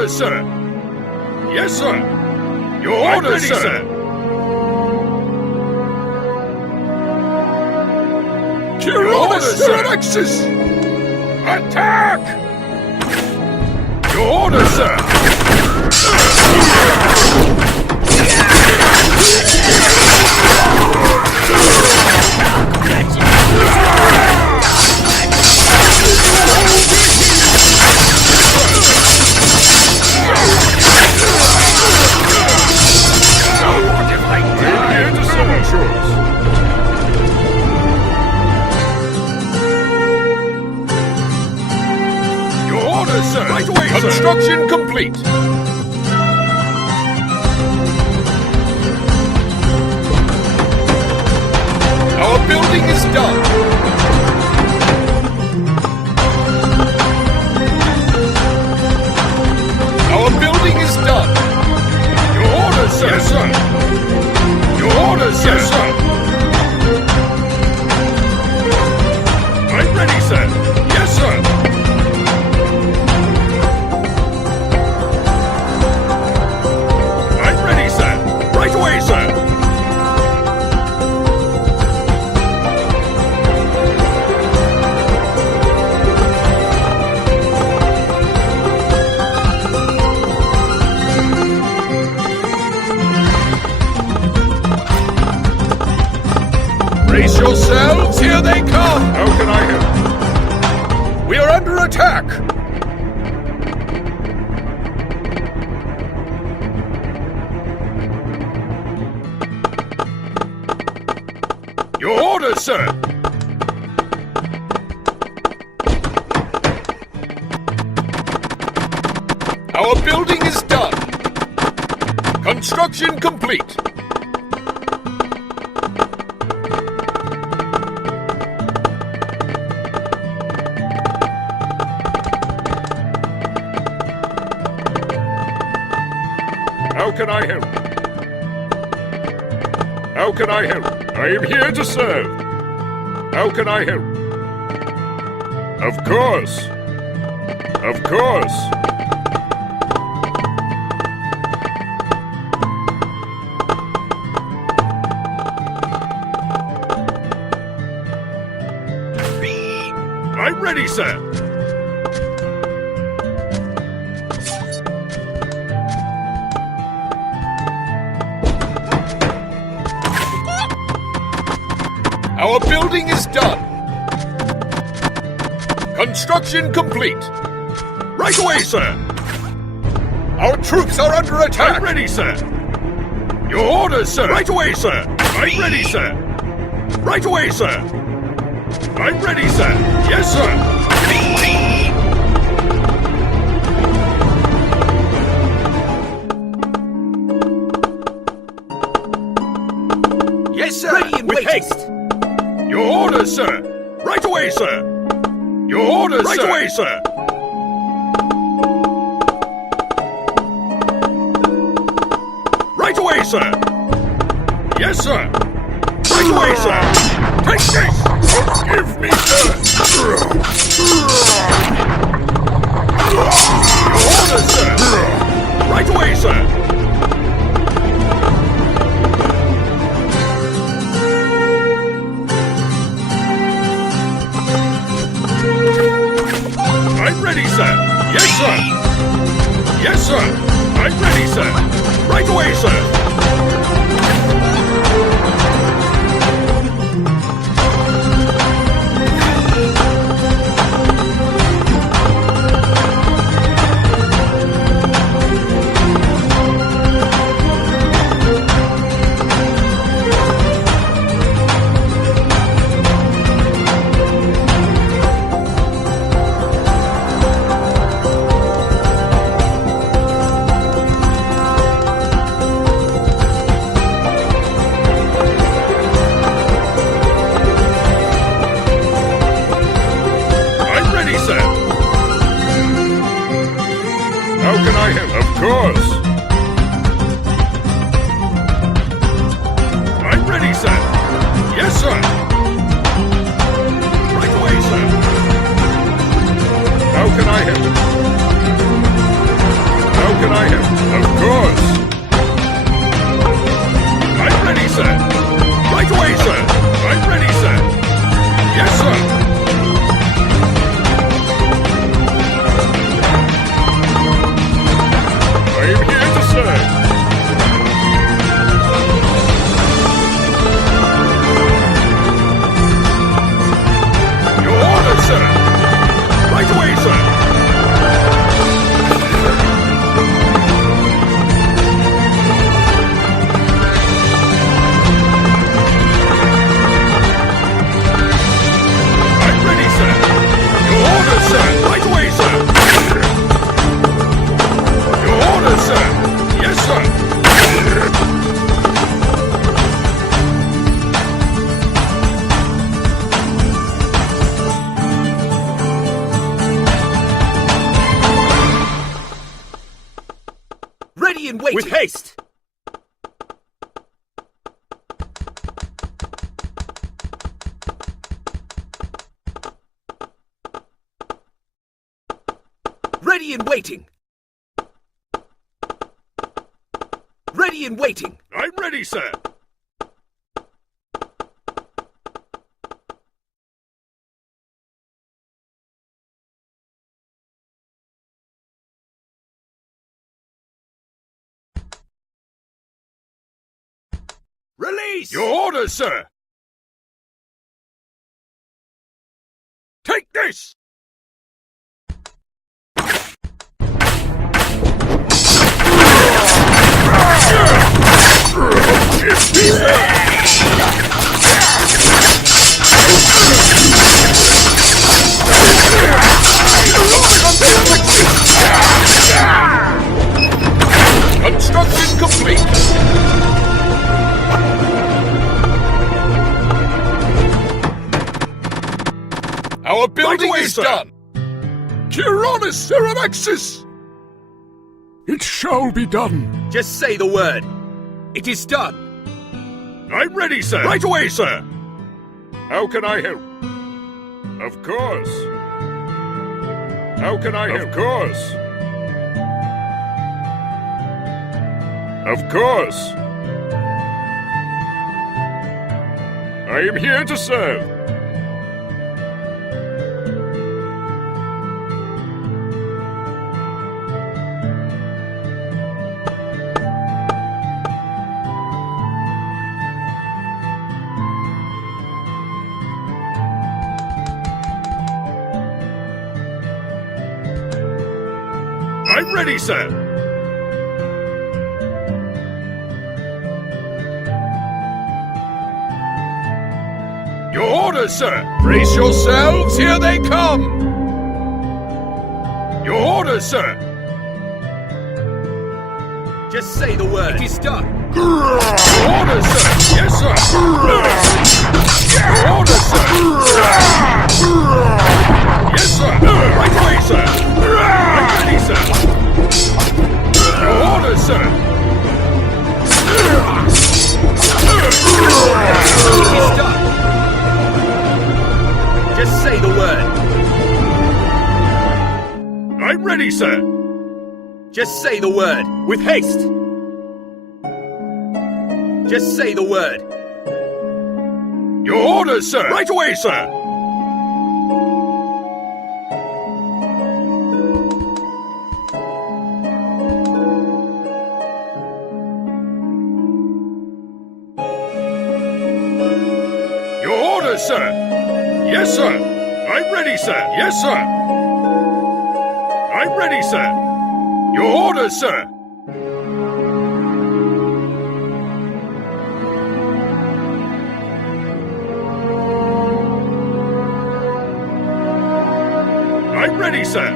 orders, sir. Yes, sir. Your orders, sir. Your orders, sir. Alexis. Attack! Your orders, sir. Right away, construction complete. Our building is done. Our building is done. Your orders, sir. Yes, sir. Your orders, sir. Yes, sir. I'm ready, sir. Yes, sir. Right away, sir! Brace yourselves, here they come! How can I help? We are under attack! Your orders, sir! Our building is done. Construction complete. How can I help? How can I help? I am here to serve. How can I help? Of course. Of course. I'm ready, sir. Our building is done. Construction complete. Right away, sir. Our troops are under attack. I'm ready, sir. Your orders, sir. Right away, sir. I'm ready, sir. Right away, sir. I'm ready, sir. Yes, sir. Yes, sir. Ready and with haste. Your orders, sir! Right away, sir! Your orders, right away, sir! Right away, sir! Yes, sir! Right away, sir! Take this! Give me, sir! Your orders, sir! Right away, sir! I'm ready, sir. Yes, sir. Yes, sir. I'm ready, sir. Right away, sir. sir. I am here to serve. Your orders, sir. Right away, sir. Ready and waiting. With haste! Ready and waiting. Ready and waiting. I'm ready, sir. Release! Your orders, sir. Take this! Construction complete. Our building is done. Tyrannis Ceramaxis. It shall be done. Just say the word. It is done. I'm ready, sir. Right away, sir. How can I help? Of course. How can I help? Of course. Of course. I am here to serve. I'm ready, sir. Your orders, sir. Brace yourselves, here they come. Your orders, sir. Just say the word. It is done. Your orders, sir. Yes, sir. Your orders, sir. Yes, sir. Right away, sir. I'm ready, sir. Your orders, sir. It is done. Just say the word. I'm ready, sir. Just say the word. With haste! Just say the word. Your orders, sir. Right away, sir. Your orders, sir. Yes, sir. I'm ready, sir. Yes, sir. I'm ready, sir. Your orders, sir. I'm ready, sir.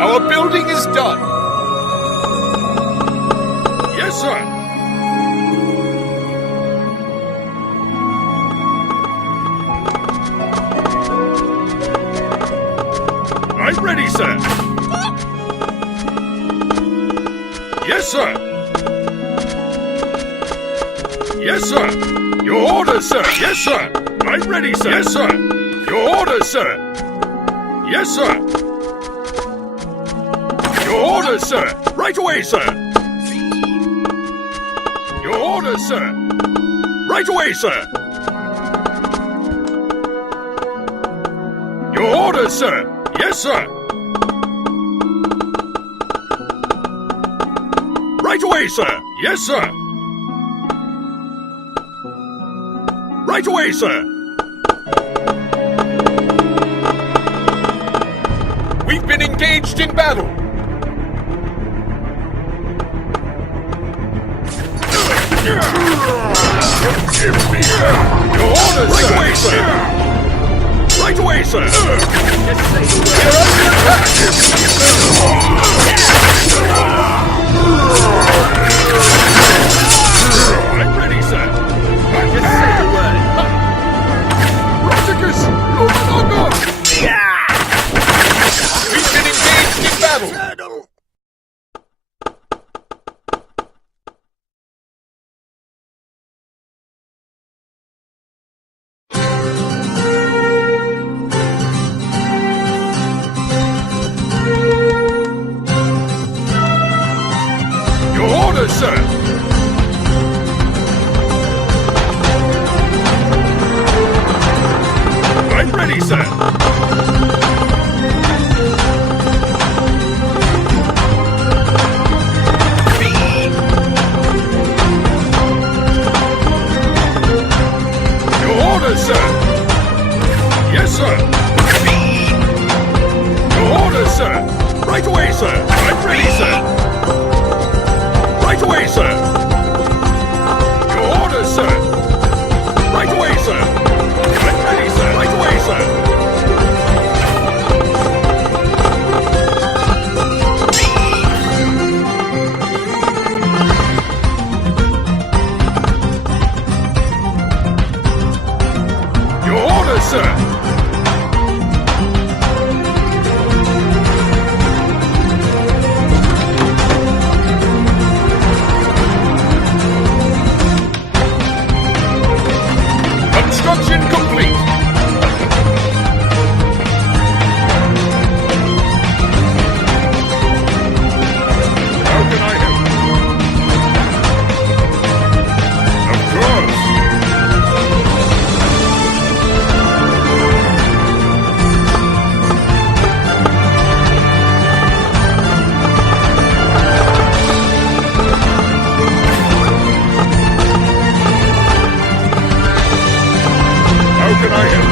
Our building is done. Yes, sir. I'm ready, sir. Yes, sir. Yes, sir. Your orders, sir. Yes, sir. I'm ready, sir. Yes, sir. Your orders, sir. Yes, sir. Your orders, sir. Right away, sir. orders, sir! Right away, sir! Your orders, sir! Yes, sir! Right away, sir! Yes, sir! Right away, sir! We've been engaged in battle! Give me your orders, right away, sir! Right away, sir! Just say the word. We're under attack! I'm ready, sir! Just say the word. Roticus! Luminogo! We've been engaged in battle! Your orders, sir! I'm ready, sir! Your orders, sir! Yes, sir! Your orders, sir! Right away, sir! I'm ready, sir! Right away, sir! Your orders, sir! Right away, sir! I'm ready, sir! Right away, sir! Your orders, sir! Construction complete! How can I help? Of course! How can I help?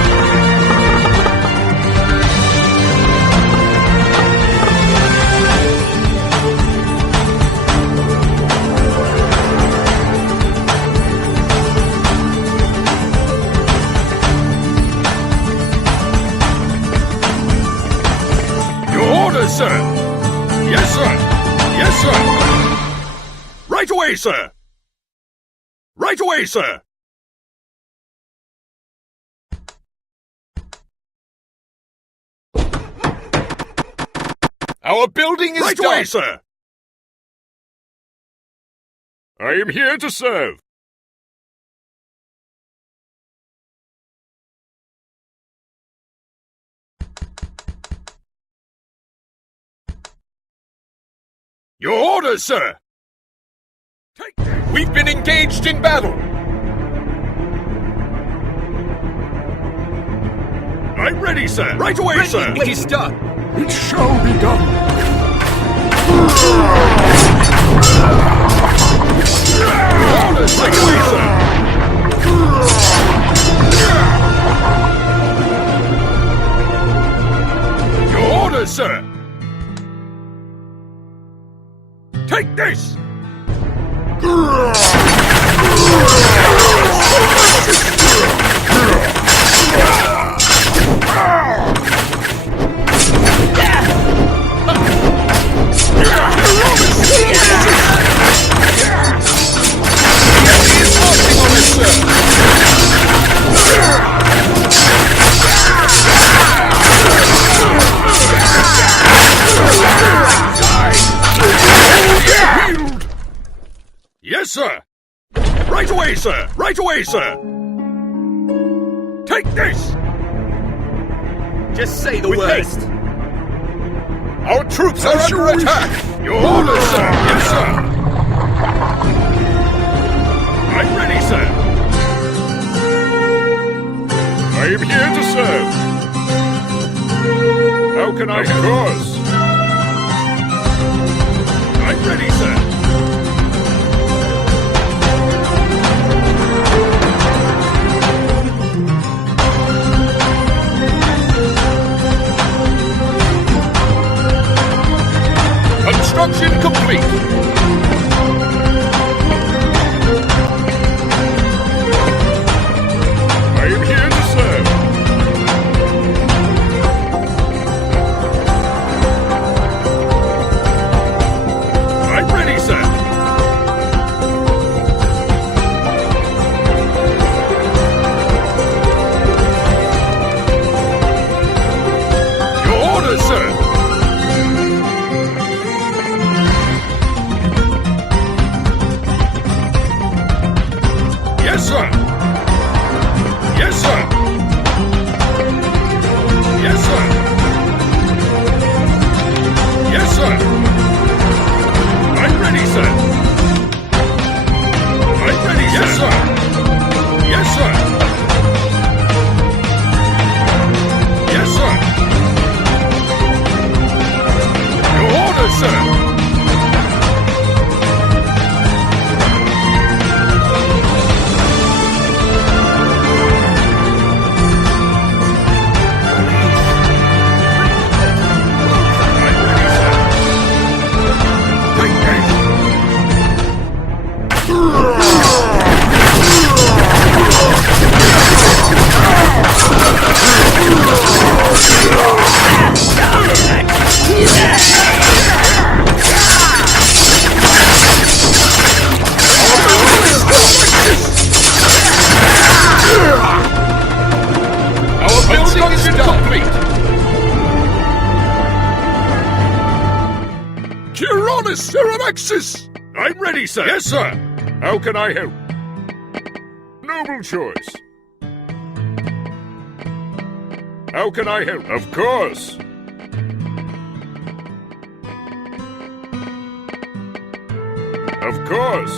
Your orders, sir! Yes, sir! Yes, sir! Right away, sir! Right away, sir! Our building is right done. Away, sir! I am here to serve. Your orders, sir! We've been engaged in battle. I'm ready, sir. Right away, Ready. sir. It is done. It shall be done. Orders, right away, sir. Your orders, sir. Take this. Yes, sir! Right away, sir! Right away, sir! Take this! Just say the word. Haste. Our troops are under attack! Your orders, sir! Yes, sir! can I help? Of course. I'm ready, sir. Construction complete. I am here to serve. I'm ready, sir. Your orders, sir. Yes, sir. Yes, sir. Yes, sir. Yes, sir. I'm ready, sir. I'm ready, sir. Yes, sir. Yes, sir. Yes, sir. Your orders, sir. Our building is complete. Tyrannus Alexis! I'm ready, sir. Yes, sir. How can I help? Noble choice. How can I help? Of course. Of course.